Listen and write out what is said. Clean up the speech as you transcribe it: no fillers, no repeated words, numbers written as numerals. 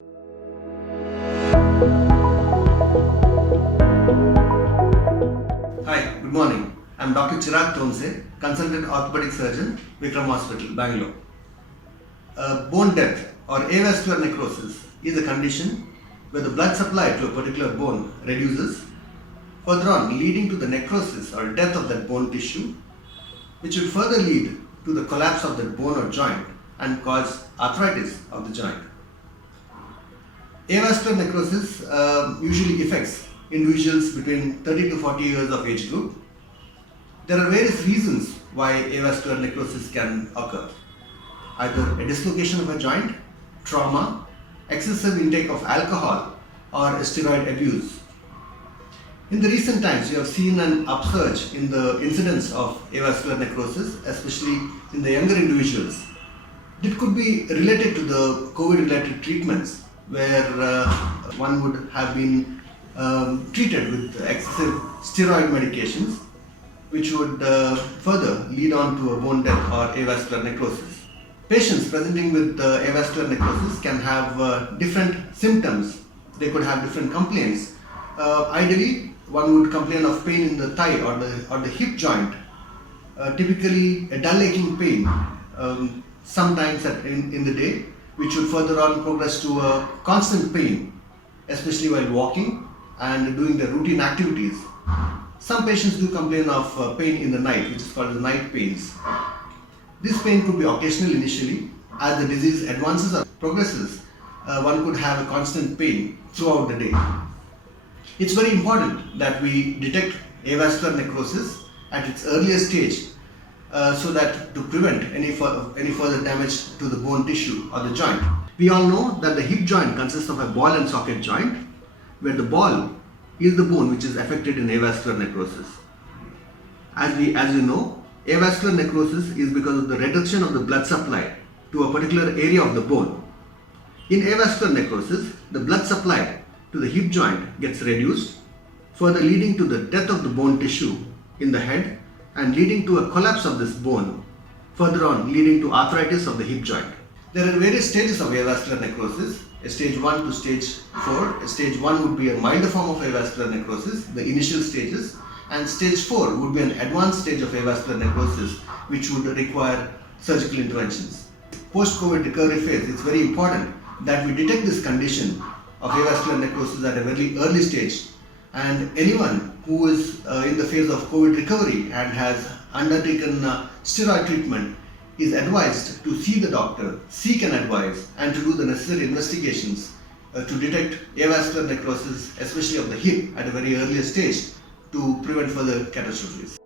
Hi, good morning. I'm Dr. Chirag Tonse, Consultant Orthopedic Surgeon, Vikram Hospital, Bangalore. Bone death or avascular necrosis is a condition where the blood supply to a particular bone reduces, further on leading to the necrosis or death of that bone tissue, which will further lead to the collapse of that bone or joint and cause arthritis of the joint. Avascular necrosis usually affects individuals between 30 to 40 years of age group. There are various reasons why avascular necrosis can occur. Either a dislocation of a joint, trauma, excessive intake of alcohol, or steroid abuse. In the recent times, we have seen an upsurge in the incidence of avascular necrosis, especially in the younger individuals. It could be related to the COVID-related treatments, where one would have been treated with excessive steroid medications, which would further lead on to a bone death or avascular necrosis. Patients presenting with avascular necrosis can have different symptoms. They could have different complaints. Ideally, one would complain of pain in the thigh or the hip joint. Typically, a dull aching pain, sometimes in the day, which would further on progress to a constant pain, especially while walking and doing the routine activities. Some patients do complain of pain in the night, which is called the night pains. This pain could be occasional initially. As the disease advances or progresses, one could have a constant pain throughout the day. It's very important that we detect avascular necrosis at its earliest stage so that to prevent any further damage to the bone tissue or the joint. We all know that the hip joint consists of a ball and socket joint, where the ball is the bone which is affected in avascular necrosis. As you know, avascular necrosis is because of the reduction of the blood supply to a particular area of the bone. In avascular necrosis, the blood supply to the hip joint gets reduced, further leading to the death of the bone tissue in the head and leading to a collapse of this bone, further on leading to arthritis of the hip joint. There are various stages of avascular necrosis, a stage 1 to stage 4. A stage 1 would be a milder form of avascular necrosis, the initial stages, and stage 4 would be an advanced stage of avascular necrosis, which would require surgical interventions. Post-COVID recovery phase, it's very important that we detect this condition of avascular necrosis at a very early stage, and anyone who is in the phase of COVID recovery and has undertaken steroid treatment is advised to see the doctor, seek an advice, and to do the necessary investigations to detect avascular necrosis, especially of the hip, at a very early stage to prevent further catastrophes.